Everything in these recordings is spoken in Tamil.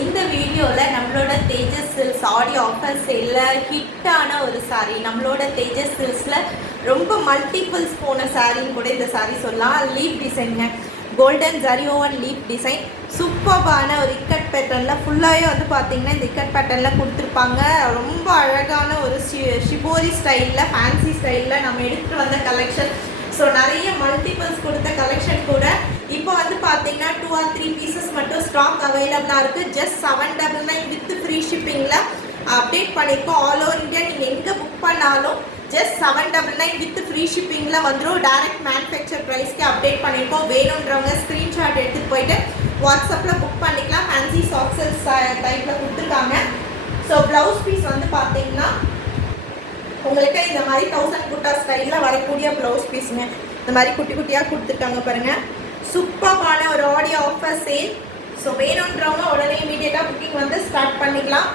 இந்த வீடியோவில் நம்மளோட தேஜஸ் சில்க்ஸ் ஆடி ஆஃபர் சேலில் ஹிட்டான ஒரு சாரீ, நம்மளோட தேஜஸ் சில்க்ஸில் ரொம்ப மல்டிபிள்ஸ் போன சாரின்னு கூட இந்த சாரீ சொல்லலாம். லீஃப் டிசைனுங்க, golden zari woven leaf design, சூப்பர்பான ஒரு இக்கட் பேட்டர்னில் ஃபுல்லாகவே வந்து பார்த்திங்கன்னா இந்த இக்கட் பேட்டர்னில் கொடுத்துருப்பாங்க. ரொம்ப அழகான ஒரு ஷிபோரி ஸ்டைலில், ஃபேன்சி ஸ்டைலில் நம்ம எடுத்துகிட்டு வந்த கலெக்ஷன். ஸோ நிறைய மல்டிபிள்ஸ் கொடுத்த கலெக்ஷன் கூட இப்போ வந்து பார்த்தீங்கன்னா 2 or 3 பீசஸ் மட்டும் ஸ்டாக் அவைலபிளாக இருக்குது. ஜஸ்ட் 799 வித் ஃப்ரீ ஷிப்பிங்கில் அப்டேட் பண்ணியிருக்கோம். ஆல் ஓவர் இந்தியா நீங்கள் எங்கே புக் பண்ணாலும் ஜஸ்ட் 799 வித் ஃப்ரீ ஷிப்பிங்கில் வந்துடும். டைரக்ட் மேனுஃபேக்சர் ப்ரைஸ்க்கு அப்டேட் பண்ணியிருக்கோம். வேணுன்றவங்க ஸ்க்ரீன்ஷாட் எடுத்துகிட்டு போயிட்டு வாட்ஸ்அப்பில் புக் பண்ணிக்கலாம். ஃபேன்சி சாக்ஸஸ் டைப்பில் கொடுத்துருக்காங்க. ஸோ ப்ளவுஸ் பீஸ் வந்து பார்த்தீங்கன்னா உங்களுக்கு இந்த மாதிரி 1000 குட்டா ஸ்டைலில் வரக்கூடிய ப்ளவுஸ் பீஸுங்க. இந்த மாதிரி குட்டி குட்டியாக கொடுத்துருக்காங்க பாருங்கள். சூப்பரான ஒரு ஆடி ஆஃபர் சேல். ஸோ வேணுன்றவங்க உடனே இமீடியட்டாக புக்கிங் வந்து ஸ்டார்ட் பண்ணிக்கலாம்.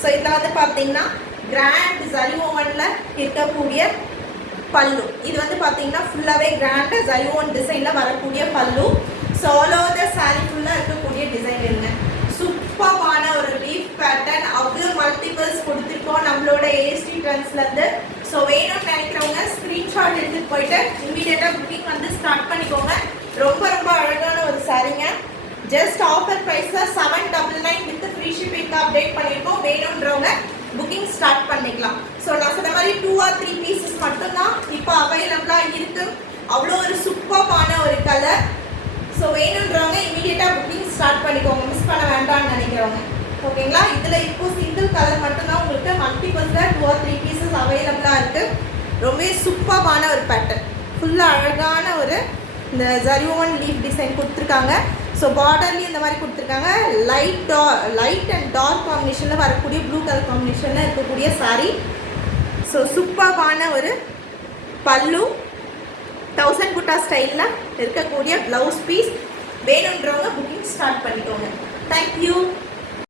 ஸோ இதில் வந்து பார்த்தீங்கன்னா கிராண்ட் ஜரி ஓவனில் இருக்கக்கூடிய பல்லு. இது வந்து பார்த்தீங்கன்னா ஃபுல்லாகவே கிராண்டாக ஜரி ஓவன் டிசைனில் வரக்கூடிய பல்லு. So all over the sari ஃபுல்லாக இருக்கக்கூடிய டிசைன் இருங்க. சூப்பரான ஒரு லீஃப் பேட்டர்ன், அவ்வளோ மல்டிபிள்ஸ் கொடுத்துருக்கோம் நம்மளோட ஏஎஸ்டி ட்ரெண்ட்ஸ்லேருந்து. ஸோ வேணும்னு நினைக்கிறவங்க ஸ்க்ரீன்ஷாட் எடுத்துகிட்டு போயிட்டு இமீடியட்டாக புக்கிங் வந்து ஸ்டார்ட் பண்ணிக்கோங்க. ரொம்ப ரொம்ப அழகான ஒரு சாரீங்க. ஜஸ்ட் ஆஃபர் ப்ரைஸில் 799 வித் ஃப்ரீ ஷிப்பிங்க்கு அப்டேட் பண்ணியிருக்கோம். வேணுன்றவங்க புக்கிங் ஸ்டார்ட் பண்ணிக்கலாம். ஸோ நான் சொன்ன மாதிரி 2 or 3 பீசஸ் மட்டும்தான் இப்போ அவைலபிளாக இருக்குது. அவ்வளோ ஒரு சூப்பரான ஒரு கலர். ஸோ வேணுன்றவங்க இமீடியட்டாக புக்கிங் ஸ்டார்ட் பண்ணிக்கோங்க, மிஸ் பண்ண வேண்டாம்னு நினைக்கிறவங்க. ஓகேங்களா? இதில் இப்போ சிங்கிள் கலர் மட்டும்தான் உங்களுக்கு மல்டிபிள்ஸில் 2 or 3 பீசஸ் அவைலபிளாக இருக்குது. ரொம்பவே சூப்பரான ஒரு பேட்டர்ன், ஃபுல்லாக அழகான ஒரு இந்த ஜரி ஓவன் லீஃப் டிசைன் கொடுத்துருக்காங்க. ஸோ பார்டர்லேயும் இந்த மாதிரி கொடுத்துருக்காங்க. லைட் அண்ட் டார்க் காம்பினேஷனில் வரக்கூடிய ப்ளூ கலர் காம்பினேஷனில் இருக்கக்கூடிய சாரீ. ஸோ சூப்பரான ஒரு பல்லு, 1000 குட்டா ஸ்டைலில் இருக்கக்கூடிய ப்ளவுஸ் பீஸ். வேணுன்றவங்க புக்கிங் ஸ்டார்ட் பண்ணிக்கோங்க. தேங்க்யூ.